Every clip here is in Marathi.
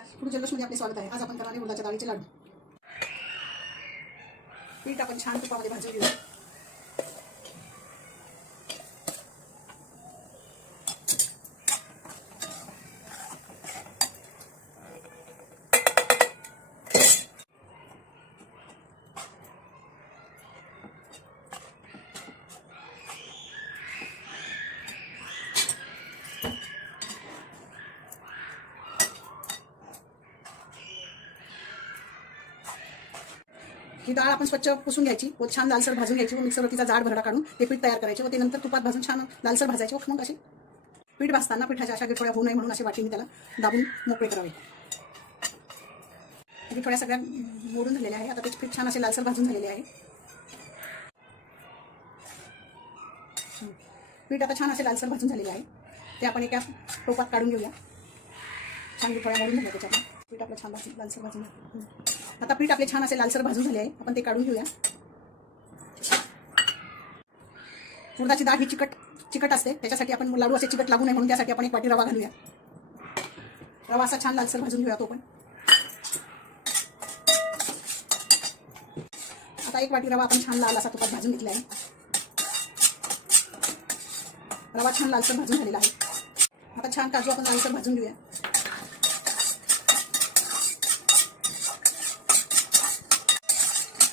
पुढे जल्लोषमध्ये आपले स्वागत आहे. आज आपण करणार आहे उडदाच्या डाळीचे लाडू. पीठ आपण छान तुपामध्ये भाजून घेऊया. ही डाळ आपण स्वच्छ पुसून घ्यायची व छान लालसर भाजून घ्यायची व मिक्सरवर तिचा जाड भरडा काढून ते पीठ तयार करायचे व ते नंतर तुपात भाजून छान लालसर भाजायचे व मग असे पीठ भाजताना पिठाच्या अशा गिठोड्या होऊ नये म्हणून असे वाटीने त्याला दाबून मोकळे करावे. गिठोड्या सगळ्या मोडून झालेल्या आहे. आता ते पीठ छान असे लालसर भाजून झालेले आहे. पीठ आता छान असे लालसर भाजून झालेले आहे. ते आपण एका टोपात काढून घेऊया. छान गिठोड्या मोडून झाल्या त्याच्यात. पीठ आपलं छान लालसर भाजून. आता पीठ आपले छान असे लालसर भाजून झाले आहे. आपण ते काढून घेऊया. उडदाची डाळ ही चिकट असते, त्याच्यासाठी आपण लाडू असे चिकट लागू नये म्हणून त्यासाठी आपण एक वाटी रवा घालूया. रवा असा छान लालसर भाजून घेऊया तो पण. आता एक वाटी रवा आपण छान लाल असा तुपात भाजून घेतला आहे. रवा छान लालसर भाजून झालेला आहे. आता छान काजू आपण लालसर भाजून घेऊया.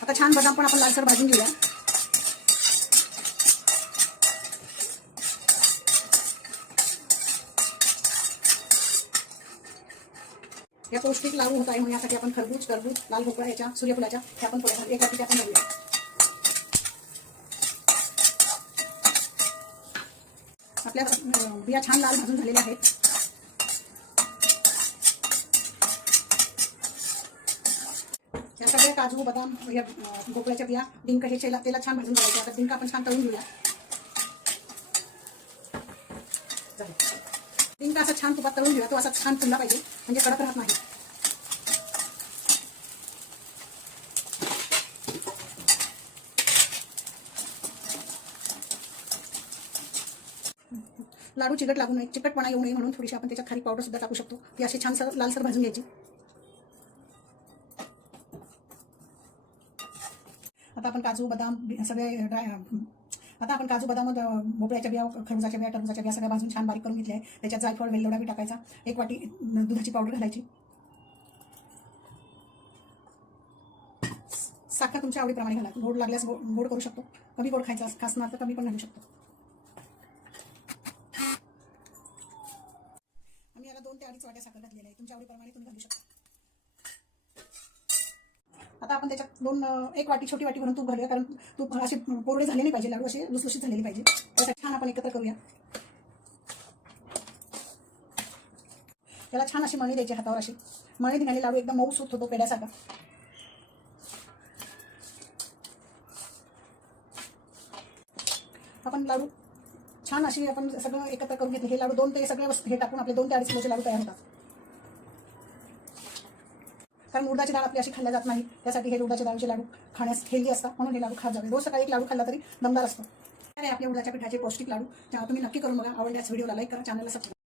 आता छान बदाम पण आपण लालसर भाजून घेऊया. या पौष्टिक लाडू होत आहे म्हणून यासाठी आपण खरबूज, टरबूज, लाल भोपळा याच्या सूर्यफुलाच्या हे आपण थोड्या एक वाटी आपण घालूया. आपल्या बिया छान लाल भाजून झालेल्या आहेत. या सगळ्या काजू, बदाम, या भोपळ्याच्या बिया, डिंक हे तेला छान भाजून घ्यायचे. आता डिंक आपण छान तळून घेऊया. डिंक असा छान तुपात तळून घेऊया. तो असा छान फुलला पाहिजे म्हणजे कडक राहत नाही. लाडू चिकट लागू नये, चिकटपणा येऊ नये म्हणून थोडीशी आपण त्याच्यात खारी पावडर सुद्धा टाकू शकतो. ती अशी छान लालसर भाजून घ्यायची. आता आपण काजू, बदाम सगळे आता आपण काजू, बदाम, भोपळ्याच्या बिया, खरबुजाच्या बिया, टरबूजाच्या बिया सगळ्या भाजून छान बारीक करून घेतल्या आहे. त्याच्यात जायफळ, वेलदोडा बी टाकायचा. एक वाटी दुधाची पावडर घालायची. साखर तुमच्या आवडीप्रमाणे घाला. गोड लागल्यास गोड करू शकतो. कमी गोड खायचा असणार तर कमी पण घालू शकतो. आम्ही याला 2 ते 2.5 वाट्या साखर घातलेली आहे. तुमच्या आवडीप्रमाणे तुम्ही घालू शकता. आता आपण त्याच्यात एक वाटी, छोटी वाटी भरून तूप घालूया. कारण तूप असे कोरडे झाले नाही पाहिजे, लाडू असे लुसलुशीत झालेले पाहिजे. त्यासाठी छान आपण एकत्र करूया. त्याला छान अशी मळणी द्यायची हातावर. अशी मळणी दिल्याने लाडू एकदम मऊ सूत होतो पेड्यासारखा. आपण लाडू छान अशी आपण सगळं एकत्र करून घेतले. हे लाडू 2 ते सगळे हे टाकून आपले 2 ते 2.5 किलोचे लाडू तयार होतात. कारण उडदाची डाळ आपली अशी खाल्ल्या जात नाही. त्यासाठी हे उडदाच्या डाळीचे लाडू खाण्यास हेल्दी असतात म्हणून हे लाडू खात जावे. रोज सकाळी एक लाडू खाल्ला तरी दमदार असतो. अरे आपल्या उडदाच्या पिठाचे पौष्टिक लाडू तुम्ही नक्की करून बघा. आवडल्यास व्हिडिओला लाईक करा, चॅनलला सबस्क्राईब